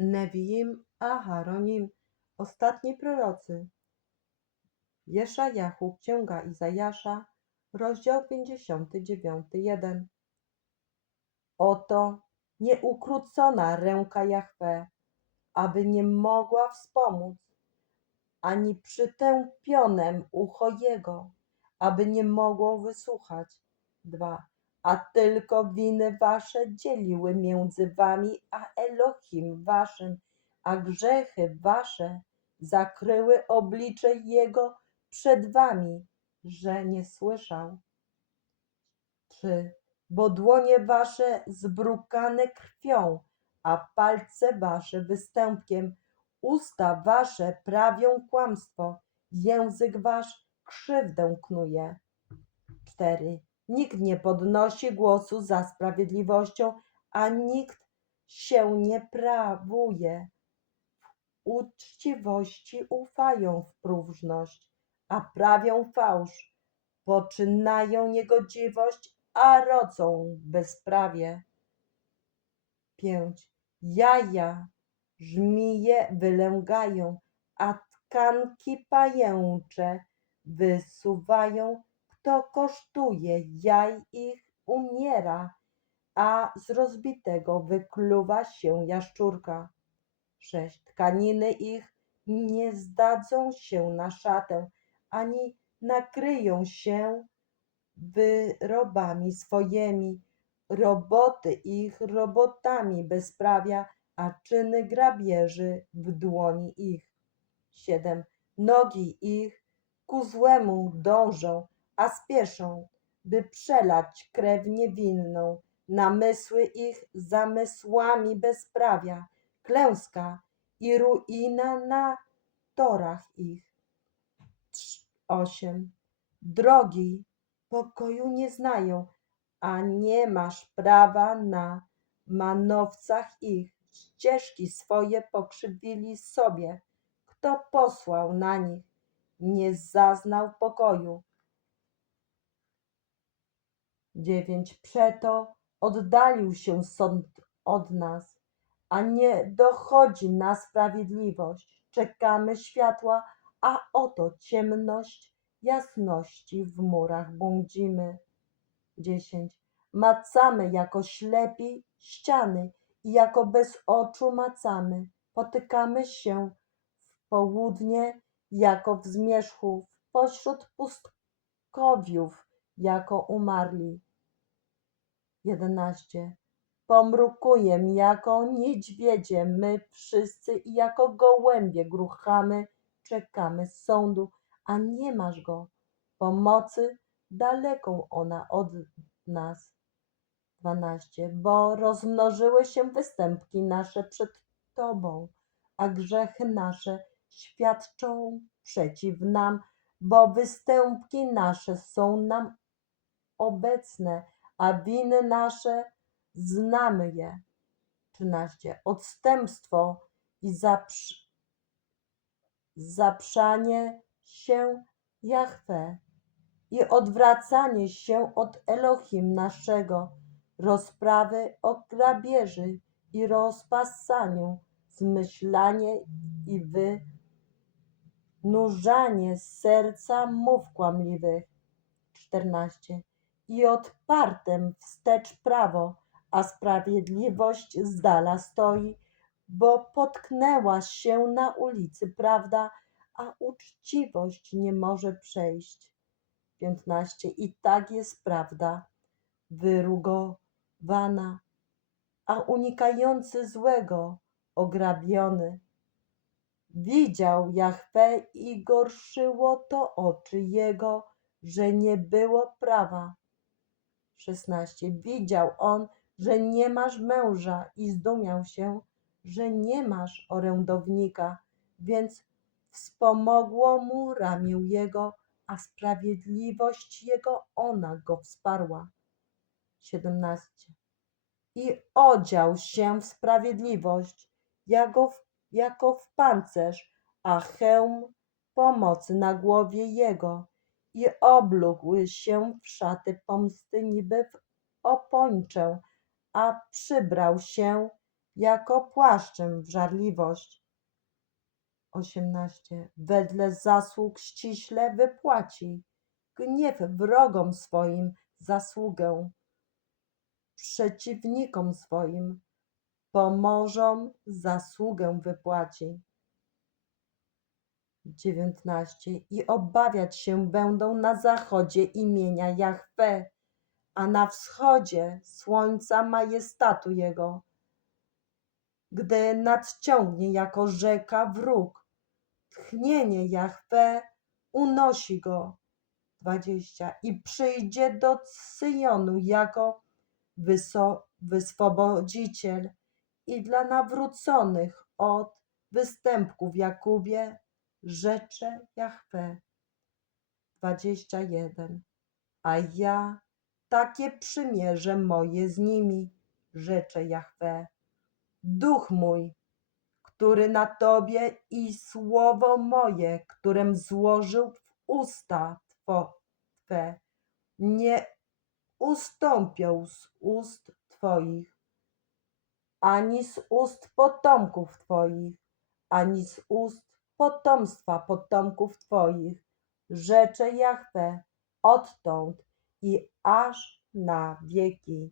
Newiim, Aharonim, ostatni prorocy. Jeszajahu, Księga Izajasza, rozdział 59, 1. Oto nieukrócona ręka Jahwe, aby nie mogła wspomóc, ani przytępionem ucho Jego, aby nie mogło wysłuchać. 2. A tylko winy wasze dzieliły między wami a Elohim waszym, a grzechy wasze zakryły oblicze Jego przed wami, że nie słyszał. 3. Bo dłonie wasze zbrukane krwią, a palce wasze występkiem, usta wasze prawią kłamstwo, język wasz krzywdę knuje. 4. Nikt nie podnosi głosu za sprawiedliwością, a nikt się nie prawuje. W uczciwości ufają w próżność, a prawią fałsz. Poczynają niegodziwość, a rodzą bezprawie. 5. Jaja żmije wylęgają, a tkanki pajęcze wysuwają. Kto kosztuje jaj ich umiera, a z rozbitego wykluwa się jaszczurka. 6. Tkaniny ich nie zdadzą się na szatę, ani nakryją się wyrobami swojemi. Roboty ich robotami bezprawia, a czyny grabieży w dłoni ich. 7. Nogi ich ku złemu dążą, a spieszą, by przelać krew niewinną. Namysły ich zamysłami bezprawia, klęska i ruina na torach ich. 8. Drogi pokoju nie znają, a nie masz prawa na manowcach ich. Ścieżki swoje pokrzywili sobie. Kto posłał na nich, nie zaznał pokoju. 9. Przeto oddalił się sąd od nas, a nie dochodzi na sprawiedliwość. Czekamy światła, a oto ciemność jasności w murach błądzimy. 10. Macamy jako ślepi ściany i jako bez oczu macamy. Potykamy się w południe jako w zmierzchu, pośród pustkowiów jako umarli. 11. Pomrukujem jako niedźwiedzie, my wszyscy i jako gołębie gruchamy, czekamy sądu, a nie masz go. Pomocy daleką ona od nas. 12. Bo rozmnożyły się występki nasze przed Tobą, a grzechy nasze świadczą przeciw nam, bo występki nasze są nam obecne, a winy nasze znamy je. 13. Odstępstwo i zaprz... zaprzanie się Jahwe i odwracanie się od Elohim naszego, rozprawy o grabieży i rozpasaniu, zmyślanie i wynurzanie serca mów kłamliwych. 14. I odpartem wstecz prawo, a sprawiedliwość z dala stoi, bo potknęła się na ulicy prawda, a uczciwość nie może przejść. 15. I tak jest prawda wyrugowana, a unikający złego ograbiony. Widział Jahwe i gorszyło to oczy jego, że nie było prawa. 16. Widział on, że nie masz męża i zdumiał się, że nie masz orędownika, więc wspomogło mu ramię jego, a sprawiedliwość jego ona go wsparła. 17. I odział się w sprawiedliwość, jako w, jako w pancerz, a hełm pomocy na głowie jego, i oblógł się w szaty pomsty niby w opończę, a przybrał się jako płaszczem w żarliwość. 18. Wedle zasług ściśle wypłaci, gniew wrogom swoim zasługę, przeciwnikom swoim pomożom zasługę wypłaci. 19. I obawiać się będą na zachodzie imienia Jahwe, a na wschodzie słońca majestatu Jego, gdy nadciągnie jako rzeka wróg. Tchnienie Jahwe unosi go. 20. I przyjdzie do Syjonu jako wyso, wyswobodziciel i dla nawróconych od występków Jakubie rzecze Jahwe. 21. A ja takie przymierze moje z nimi, rzecze Jahwe. Duch mój, który na Tobie i słowo moje, którem złożył w usta Two- Twe, nie ustąpią z ust Twoich, ani z ust potomków Twoich, ani z ust potomstwa potomków Twoich, rzecze Jahwe, odtąd i aż na wieki.